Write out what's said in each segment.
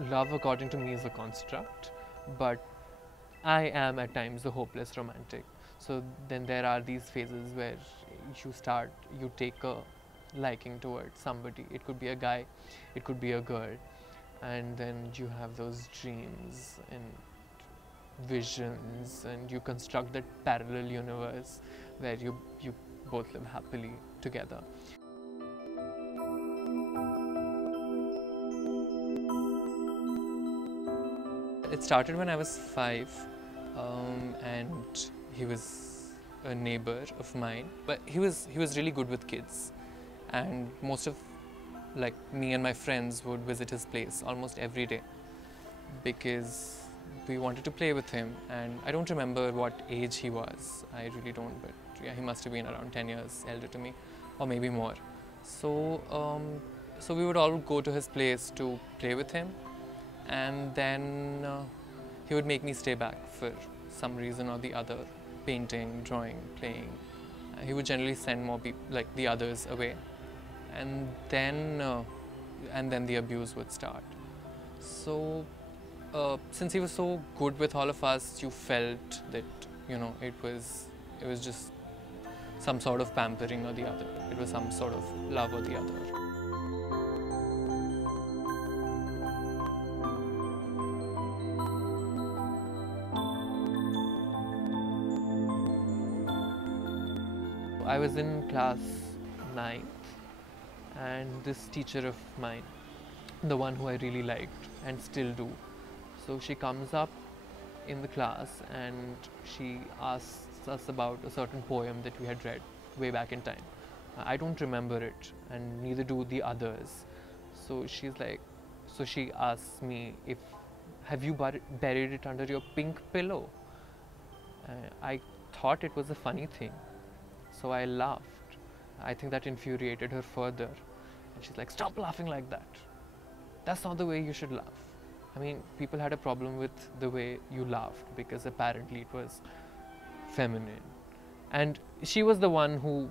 love according to me is a construct, but I am at times a hopeless romantic. So then there are these phases where you take a liking towards somebody. It could be a guy, it could be a girl, and then you have those dreams and visions, and you construct that parallel universe where you both live happily together. It started when I was 5, and he was a neighbor of mine. But he was really good with kids, and most of me and my friends would visit his place almost every day because we wanted to play with him. And I don't remember what age he was. I really don't, but yeah, he must have been around 10 years elder to me, or maybe more. So, so we would all go to his place to play with him. And then he would make me stay back for some reason or the other, painting, drawing, playing. He would generally send more people, like the others, away, and then the abuse would start. So since he was so good with all of us, you felt that it was just some sort of pampering or the other. It was some sort of love or the other. I was in class 9th, and this teacher of mine, the one who I really liked and still do, so she comes up in the class and she asks us about a certain poem that we had read way back in time. I don't remember it, and neither do the others. So she asks me, have you buried it under your pink pillow? I thought it was a funny thing. So I laughed. I think that infuriated her further. And she's like, stop laughing like that. That's not the way you should laugh. I mean, people had a problem with the way you laughed because apparently it was feminine. And she was the one who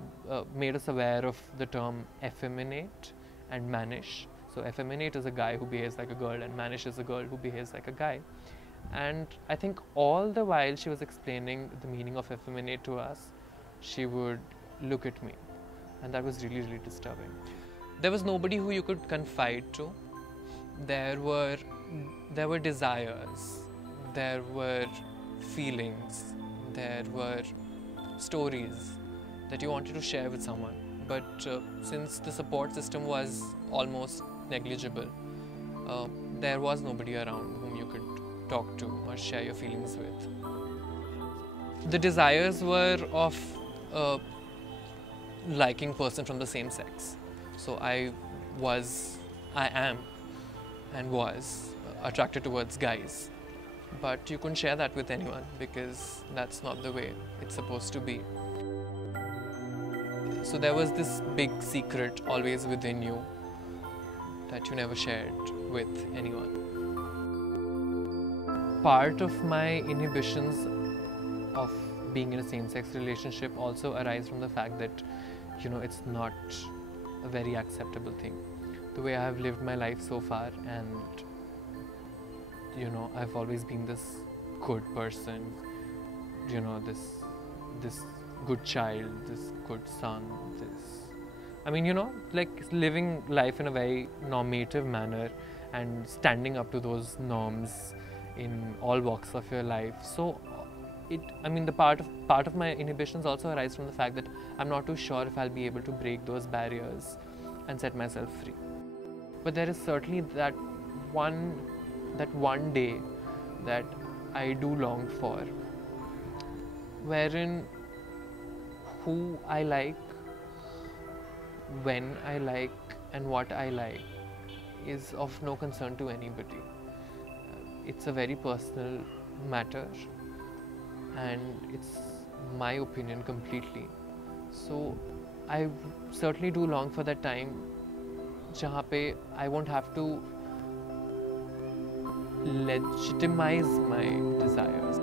made us aware of the term effeminate and mannish. So effeminate is a guy who behaves like a girl, and mannish is a girl who behaves like a guy. And I think all the while she was explaining the meaning of effeminate to us, she would look at me, and that was really, really disturbing. There was nobody who you could confide to. There were desires, there were feelings, there were stories that you wanted to share with someone. But since the support system was almost negligible, there was nobody around whom you could talk to or share your feelings with. The desires were of liking person from the same sex. So I am and was attracted towards guys. But you couldn't share that with anyone because that's not the way it's supposed to be. So there was this big secret always within you that you never shared with anyone. Part of my inhibitions of being in a same-sex relationship also arise from the fact that, it's not a very acceptable thing. The way I have lived my life so far, and, I've always been this good person, this good child, this good son, living life in a very normative manner and standing up to those norms in all walks of your life. So the part of my inhibitions also arise from the fact that I'm not too sure if I'll be able to break those barriers and set myself free. But there is certainly that one day that I do long for, wherein who I like, when I like, and what I like is of no concern to anybody. It's a very personal matter, and it's my opinion completely. So I certainly do long for that time jahan pe I won't have to legitimize my desires.